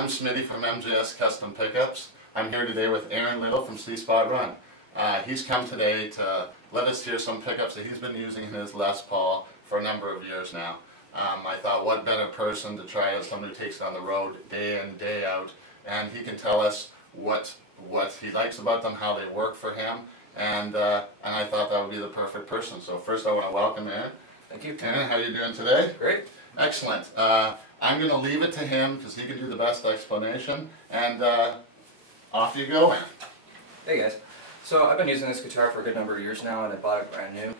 I'm Smitty from MJS Custom Pickups. I'm here today with Aaron Little from C Spot Run. He's come today to let us hear some pickups that he's been using in his Les Paul for a number of years now. I thought, what better person to try as someone who takes it on the road day in, day out, and he can tell us what he likes about them, how they work for him, and I thought that would be the perfect person. So first I want to welcome Aaron. Thank you. Aaron, how are you doing today? Great. Excellent. I'm going to leave it to him because he can do the best explanation, and off you go, Aaron. Hey guys. So I've been using this guitar for a good number of years now, and I bought it brand new.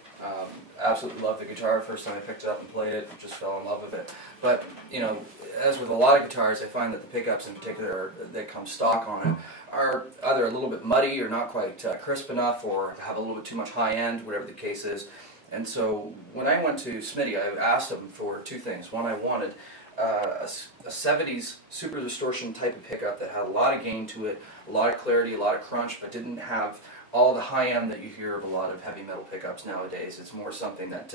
Absolutely love the guitar. First time I picked it up and played it, just fell in love with it. But, you know, as with a lot of guitars, I find that the pickups in particular that come stock on it are either a little bit muddy or not quite crisp enough, or have a little bit too much high end, whatever the case is. And so when I went to Smitty, I asked him for two things. One, I wanted a 70s super distortion type of pickup that had a lot of gain to it, a lot of clarity, a lot of crunch, but didn't have all the high end that you hear of a lot of heavy metal pickups nowadays. It's more something that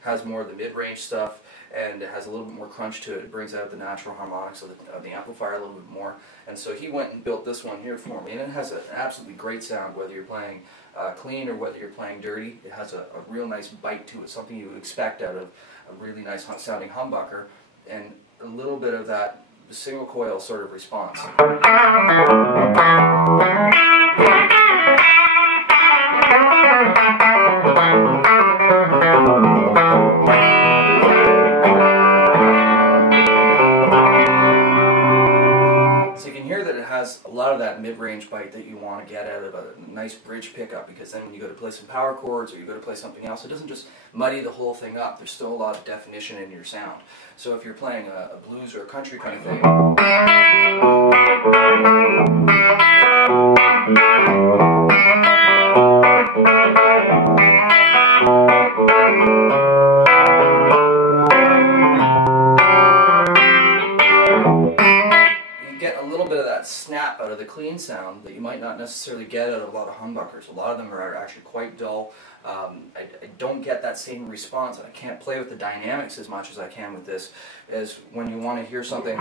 has more of the mid-range stuff, and it has a little bit more crunch to it. It brings out the natural harmonics of the amplifier a little bit more. And so he went and built this one here for me, and it has an absolutely great sound, whether you're playing clean or whether you're playing dirty. It has a real nice bite to it, something you would expect out of a really nice sounding humbucker, and a little bit of that single coil sort of response. So you can hear that it has a lot of that mid-range bite that you want to get out of a nice bridge pickup, because then when you go to play some power chords or you go to play something else, it doesn't just muddy the whole thing up. There's still a lot of definition in your sound. So if you're playing a blues or a country kind of thing, snap out of the clean sound that you might not necessarily get out of a lot of humbuckers. A lot of them are actually quite dull. I don't get that same response, and I can't play with the dynamics as much as I can with this, as when you want to hear something.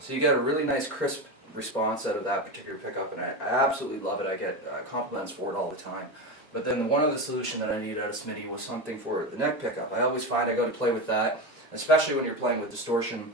So you get a really nice crisp response out of that particular pickup, and I absolutely love it. I get compliments for it all the time. But then one other solution that I needed out of Smitty was something for the neck pickup. I always find I go to play with that, especially when you're playing with distortion.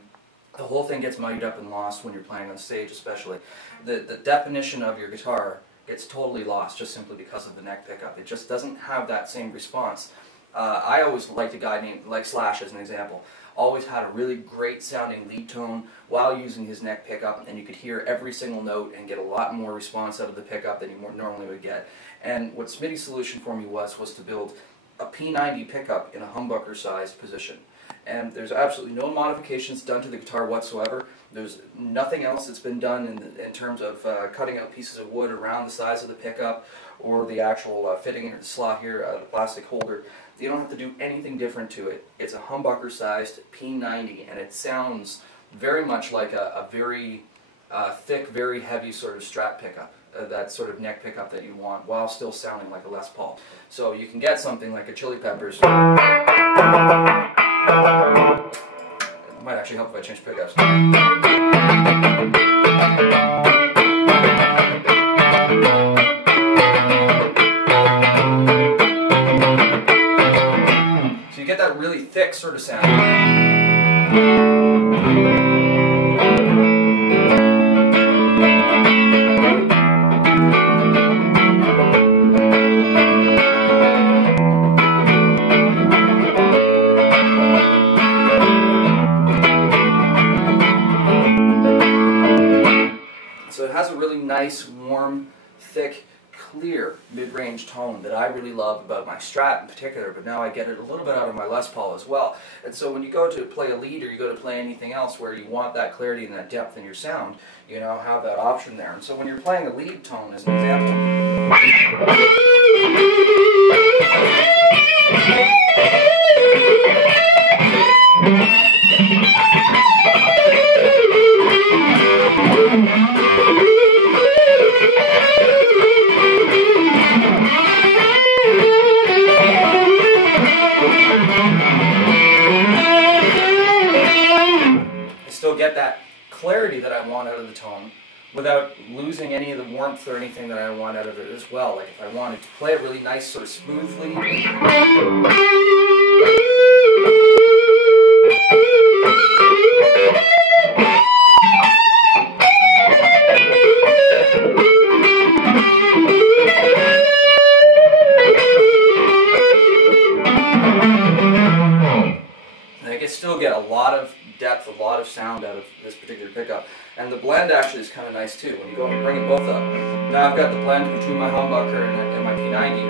The whole thing gets muddied up and lost when you're playing on stage, especially. The definition of your guitar gets totally lost just simply because of the neck pickup. It just doesn't have that same response. I always liked a guy named, like Slash as an example, always had a really great sounding lead tone while using his neck pickup, and you could hear every single note and get a lot more response out of the pickup than you normally would get. And what Smitty's solution for me was to build a P90 pickup in a humbucker sized position. And there's absolutely no modifications done to the guitar whatsoever. There's nothing else that's been done in terms of cutting out pieces of wood around the size of the pickup, or the actual fitting into the slot here, the plastic holder. You don't have to do anything different to it. It's a humbucker-sized P90, and it sounds very much like a very thick, very heavy sort of Strat pickup, that sort of neck pickup that you want, while still sounding like a Les Paul. So you can get something like a Chili Peppers. It might actually help if I change pickups. Get that really thick sort of sound. So it has a really nice, warm, thick, clear mid-range tone that I really love about my Strat in particular, but now I get it a little bit out of my Les Paul as well. And so when you go to play a lead, or you go to play anything else where you want that clarity and that depth in your sound, you now have that option there. And so when you're playing a lead tone, as an example, still get that clarity that I want out of the tone without losing any of the warmth or anything that I want out of it as well. Like if I wanted to play it really nice, sort of smoothly. And I can still get a lot of depth, a lot of sound out of this particular pickup. And the blend actually is kind of nice too. When you go and bring them both up. Now I've got the blend between my humbucker and my P90.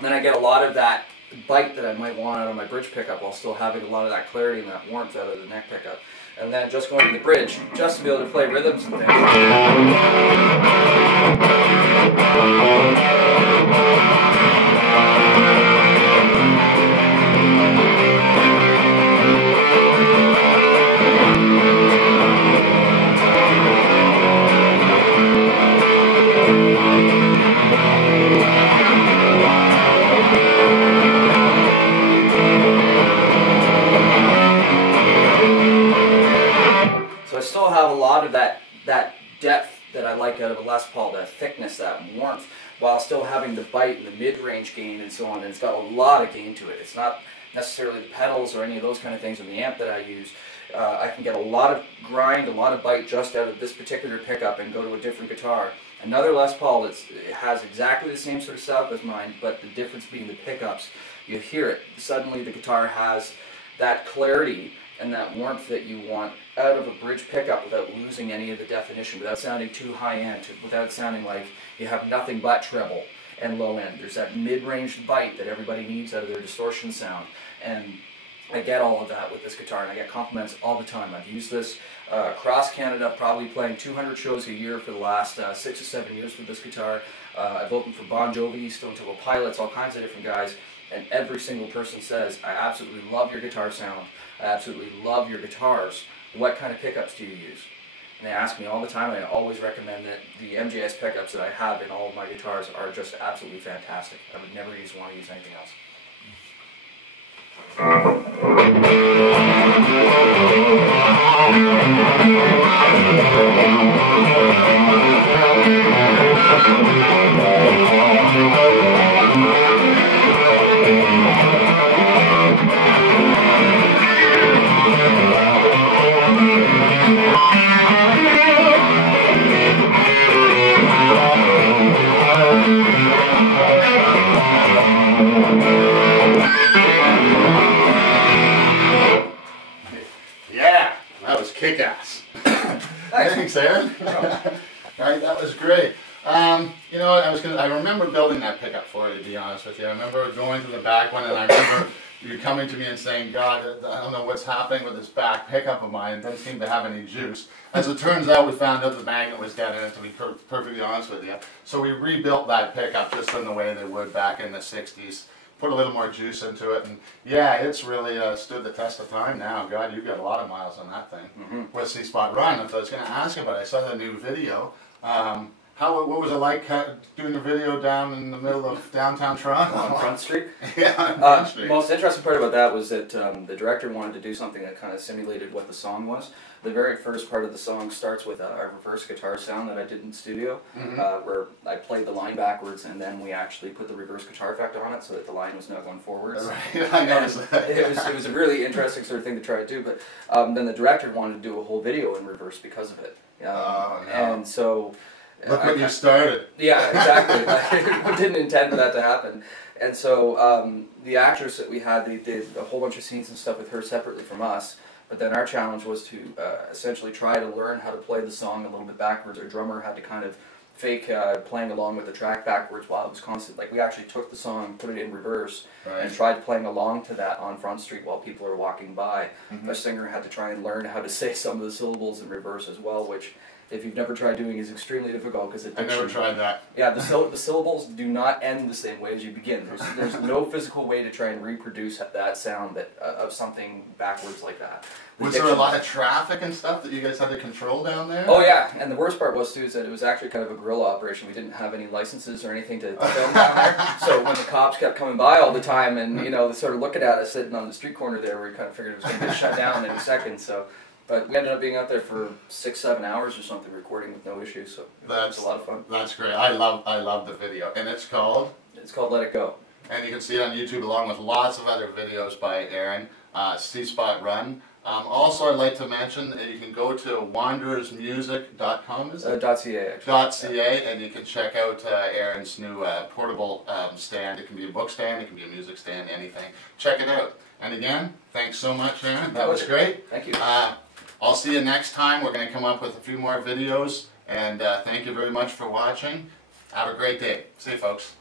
Then I get a lot of that bite that I might want out of my bridge pickup while still having a lot of that clarity and that warmth out of the neck pickup. And then just going to the bridge, just to be able to play rhythms and things. So I still have a lot of that depth that I like out of a Les Paul, that thickness, that warmth, while still having the bite and the mid-range gain and so on. And it's got a lot of gain to it. It's not necessarily the pedals or any of those kind of things in the amp that I use. I can get a lot of grind, a lot of bite just out of this particular pickup and go to a different guitar. Another Les Paul it has exactly the same sort of setup as mine, but the difference being the pickups. You hear it. Suddenly the guitar has that clarity and that warmth that you want out of a bridge pickup without losing any of the definition, without sounding too high end, without sounding like you have nothing but treble and low end. There's that mid-range bite that everybody needs out of their distortion sound, and I get all of that with this guitar, and I get compliments all the time. I've used this across Canada, probably playing 200 shows a year for the last 6 or 7 years with this guitar. I've opened for Bon Jovi, Stone Temple Pilots, all kinds of different guys, and every single person says, I absolutely love your guitar sound, I absolutely love your guitars. What kind of pickups do you use? And they ask me all the time, and I always recommend that the MJS pickups that I have in all of my guitars are just absolutely fantastic. I would never want to use anything else. Yeah, that was kick-ass. Thanks, Aaron. Right, that was great. You know, I remember building that pickup for you, to be honest with you. I remember going to the back one, and I remember you coming to me and saying, God, I don't know what's happening with this back pickup of mine. It doesn't seem to have any juice. As it turns out, we found out the magnet was dead in it, to be perfectly honest with you. So we rebuilt that pickup just in the way they would back in the 60s. Put a little more juice into it, and yeah, it's really stood the test of time now. God, you've got a lot of miles on that thing. With C-Spot Run, I was going to ask you about it. I saw the new video. What was it like doing a video down in the middle of downtown Toronto? On Front Street? Yeah, on Front Street. Most interesting part about that was that the director wanted to do something that kind of simulated what the song was. The very first part of the song starts with a reverse guitar sound that I did in the studio, where I played the line backwards, and then we actually put the reverse guitar effect on it so that the line was not going forwards. Right. I noticed that. It was a really interesting sort of thing to try to do, but then the director wanted to do a whole video in reverse because of it. No. And so... Look when you started. Yeah, exactly. I didn't intend for that to happen. And so the actress that we had, they did a whole bunch of scenes and stuff with her separately from us. But then our challenge was to essentially try to learn how to play the song a little bit backwards. Our drummer had to kind of fake playing along with the track backwards while it was constant. Like we actually took the song, put it in reverse, and tried playing along to that on Front Street while people are walking by. The singer had to try and learn how to say some of the syllables in reverse as well, which if you've never tried doing, is extremely difficult because I never tried that. Yeah, the syllables do not end the same way as you begin. There's no physical way to try and reproduce that sound of something backwards like that. Was there a lot of traffic and stuff that you guys had to control down there? Oh yeah, and the worst part was too is that it was actually kind of a guerrilla operation. We didn't have any licenses or anything to film down there. So when the cops kept coming by all the time and they sort of looking at us sitting on the street corner there, we kind of figured it was going to get shut down in a second. So, but we ended up being out there for 6-7 hours or something recording with no issues. So that's a lot of fun. That's great. I love the video, and it's called Let It Go. And you can see it on YouTube along with lots of other videos by Aaron. C-Spot Run. Also, I'd like to mention that you can go to wanderersmusic.com, is it? .ca, actually. .ca, and you can check out Aaron's new portable stand. It can be a book stand, it can be a music stand, anything. Check it out. And again, thanks so much, Aaron. That was great. Thank you. I'll see you next time. We're going to come up with a few more videos, and thank you very much for watching. Have a great day. See you, folks.